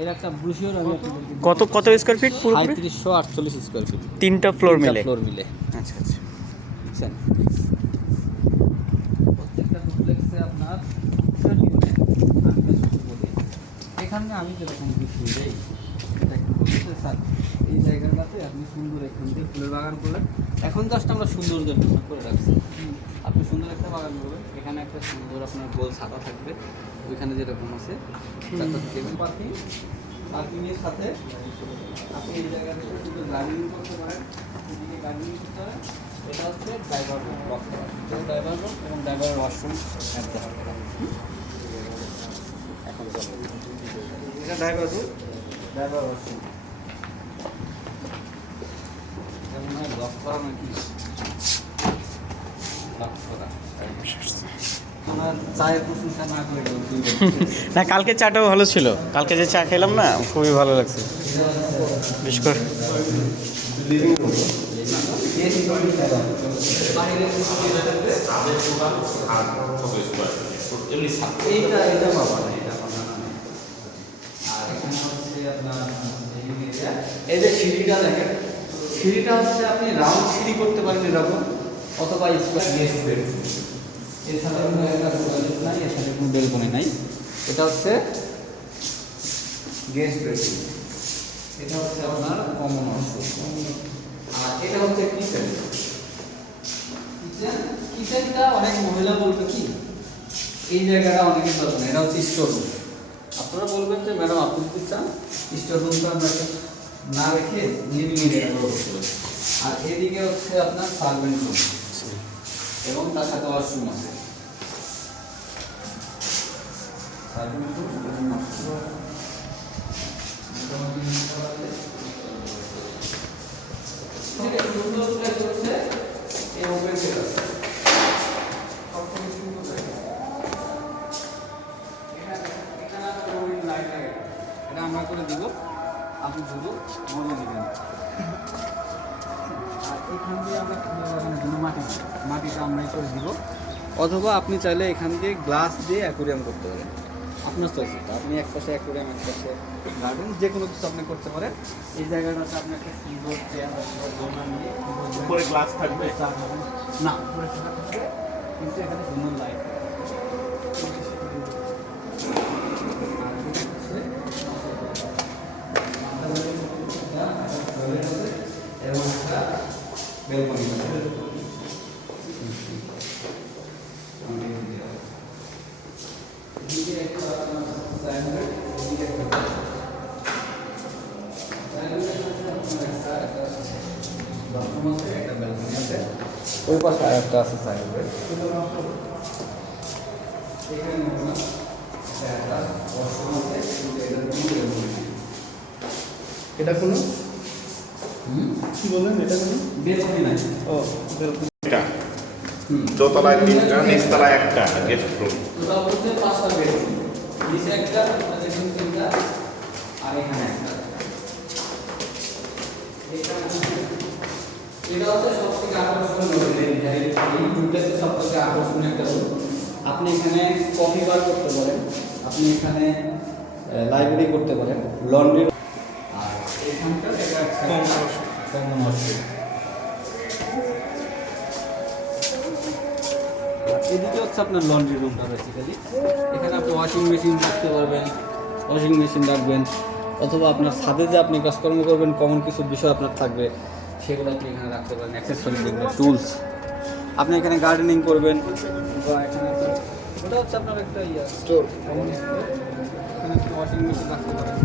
এর একটা ব্রুশিওর আমি কত কত স্কয়ার ফিট পুরোপুরি? 3548 স্কয়ার ফিট, তিনটা ফ্লোর মিলে। আচ্ছা আচ্ছা, বুঝছেন। প্রত্যেকটা ডুপ্লেক্সে আপনার এখানে আমি যেরকম কিছু দেই এটা একটু বলতে স্যার, এই জায়গাটাতে আপনি সুন্দর এখান থেকে ফুলের বাগান করলেন। এখন জাস্ট আমরা সৌন্দর্যের জন্য করে রাখছি। আপনি সুন্দর একটা বাগান করবেন, এখানে একটা সুন্দর আপনার গোল ছাতা থাকবে, ওইখানে যেরকম আছে চারটা টেবিল পার্কিংয়ের সাথে আপনি এই জায়গাতে শুধু গার্ডেনিং করতে পারেন, এদিকে গার্ডেনিং করতে পারেন। এটা হচ্ছে ড্রাইভার রুম, ড্রাইভার রুম এবং ড্রাইভারের ওয়াশরুম একদম এখন চলো এটা ড্রাইভার রুম, ড্রাইভার ওয়াশরুম যেমন হয় লক করা নাকি লক করা। আমার চায়ের প্রশংসা না করে না, কালকে চাটাও ভালো ছিল, কালকে যে চা খেলাম না খুবই ভালো লাগছে। বিশেষ করে এইটা পাবা না, এটা পাবা না। আর এখানে হচ্ছে আপনার এই যে সিঁড়িটা দেখেন, সিঁড়িটা হচ্ছে আপনি রাউন্ড সিঁড়ি করতে পারেন এরকম, অথবা স্কোয়ার গেস্ট বেডরুম। এর সাথে কোনো একটা টয়লেট নাই, এর সাথে কোনো বেলকনি নাই। এটা হচ্ছে গেস্ট বেডরুম, এটা হচ্ছে আপনার কমন ওয়াশরুম, আর এটা হচ্ছে কিচেন। কিচেনটা অনেক মহিলা বলবে কি এই জায়গাটা অনেকের দরকার, এটা হচ্ছে স্টোর রুম। আপনারা বলবেন যে ম্যাডাম আপনি যদি চান স্টোর রুমটা আমরা না রেখে লিভিং এরিয়া করতে পারি। আর এদিকে হচ্ছে আপনার সার্ভেন্ট রুম এবং তার সাথে ওয়াশরুম আছে। সার্ভেন্ট রুম এবং ওয়াশরুম এটা আমরা করে দিব, আপনি শুধু মজা নেবেন। আর এখান দিয়ে আমরা মাটিটা আমরাই করে দিব, অথবা আপনি চাইলে এখান দিয়ে গ্লাস দিয়ে অ্যাকুরিয়াম করতে পারেন, আপনার চয়েস। আপনি এক পাশে অ্যাকুরিয়াম, এক পাশে গার্ডেন, যে কোনো কিছু আপনি করতে পারেন। এই জায়গাটাতে আপনি একটা সুন্দর চেয়ার নিয়ে উপরে গ্লাস থাকবে না, উপরে থাকবে কিন্তু এখানে সুন্দর লাইট এবং একটা বেলকনি আছে। ওই পাশে আর একটা আছে সাইড। এটা কোনো কি বললেন, এটা কোনো বেলকনি নাই। ও এটা দোতলায় তিনটা, নিচতলায় একটা গেস্ট রুম। টোটাল হচ্ছে 5টা বেডরুম, নিচে একটা, দেখুন তিনটা, আর এখানে একটা। এটা হচ্ছে সবথেকে আকর্ষণীয় রুম, এই ডুপ্লেক্সের সবথেকে আকর্ষণীয় একটা রুম। আপনি এখানে কফি বার করতে পারেন, আপনি এখানে লাইব্রেরি করতে পারেন, লন্ড্রি, আর এখানকার এটা কমন ওয়াশরুম। এদিকে হচ্ছে আপনার লন্ড্রি রুমটা বেসিক্যালি। এখানে আপনি ওয়াশিং মেশিন রাখতে পারবেন, ওয়াশিং মেশিন রাখবেন, অথবা আপনার ছাদে যে আপনি কাজকর্ম করবেন, কমন কিছু বিষয় আপনার থাকবে, সেগুলো আপনি এখানে রাখতে পারেন। অ্যাক্সেসরি দেখবেন, টুলস, আপনি এখানে গার্ডেনিং করবেন, বা এখানে ওটা হচ্ছে আপনার একটা স্টোর, কমন স্টোর। এখানে আপনি ওয়াশিং মেশিন রাখতে পারেন।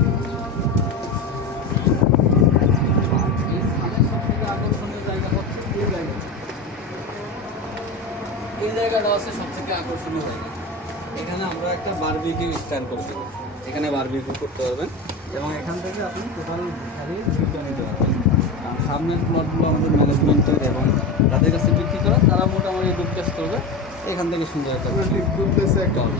এই ছাদের সবথেকে আকর্ষণীয় জায়গা হচ্ছে এই জায়গা, এই জায়গাটা হচ্ছে সবথেকে আকর্ষণীয় জায়গা। এখানে আমরা একটা বারবিকিউ স্ট্যান্ড করে দেবো, এখানে বারবিকিউ করতে পারবেন, এবং এখান থেকে আপনি টোটাল খালি ভিউটা নিতে পারবেন। কারণ সামনের প্লটগুলো আমাদের ম্যানেজমেন্টের এবং তাদের কাছে বিক্রি করা, তারা মোটামুটি ডুপ্লেক্স করবে, এখান থেকে সুন্দর একটা ডুপ্লেক্সে একটা হবে।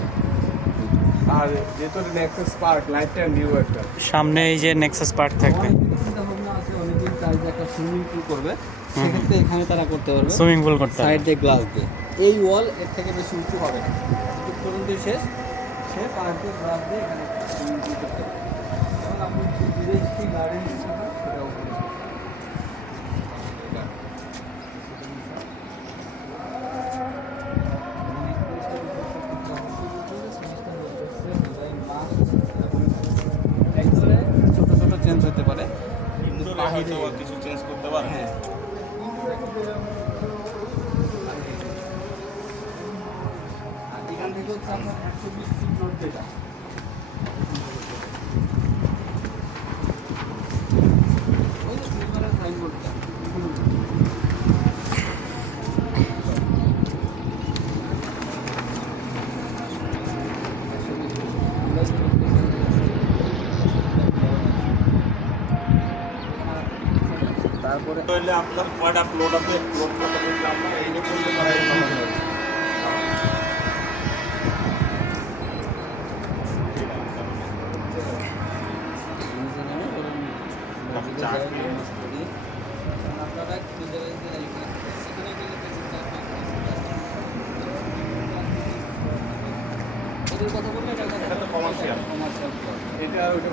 আর যেহেতু Nexus park life time view একটা, সামনে এই যে নেক্সাস পার্ক থাকবে, চিন্তা ভাবনা আছে, অনেকেই চাই যে একটা সুইমিং পুল করবে, সেক্ষেত্রে এখানে তারা করতে পারবে সুইমিং পুল করতে সাইড দিয়ে গ্লাস দিয়ে। এই ওয়াল এর থেকে বেশি উঁচু হবে না, এটুকু পর্যন্ত শেষ, সে পাশ দিয়ে গ্লাস দিয়ে এখানে সুইমিং পুল করতে পারবে। এবং গার্ডেন হিসেবে সেটাও ছোট ছোট চেঞ্জ হতে পারে কিন্তু ইনডোরে হয়তো বা কিছু চেঞ্জ করতে পারে। হ্যাঁ আর এখান থেকে হচ্ছে আপনার 120 ফিট রোড যেটা ওই যে সিলভারের সাইনবোর্ডটা তারপরে তাহলে আপনার কয়টা প্লট আছে, প্লট কত করলে আপনার এই যে করতে পারেন। আপনারা কথা বললে এটা তো কমার্শিয়াল। কমার্শিয়াল এটা আর ওইটা